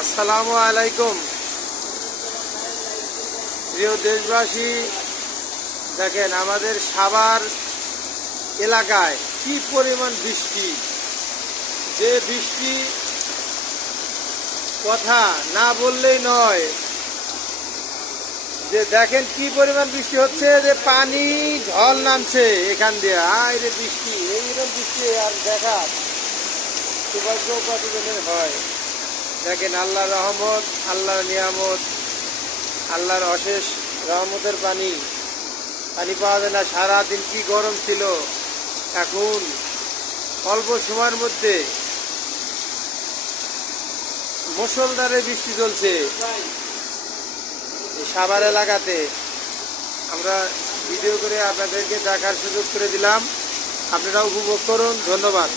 আসসালামু আলাইকুম প্রিয় দেশবাসী। দেখেন আমাদের সাভার এলাকায় কি পরিমাণ বৃষ্টি, যে বৃষ্টি কথা না বললেই নয়। যে দেখেন কি পরিমাণ বৃষ্টি হচ্ছে, যে পানি ঢল নামছে এখান দিয়ে। রে বৃষ্টি, এইরকম বৃষ্টি আর দেখা সৌভাগ্য কতজনের হয়। দেখেন আল্লাহর রহমত, আল্লাহর নিয়ামত, আল্লাহর অশেষ রহমতের পানি পাওয়া যায় না। সারাদিন কি গরম ছিল, এখন অল্প সময়ের মধ্যে মুষলধারে বৃষ্টি চলছে সাভার এলাকাতে। আমরা ভিডিও করে আপনাদেরকে দেখার সুযোগ করে দিলাম, আপনারা উপভোগ করুন। ধন্যবাদ।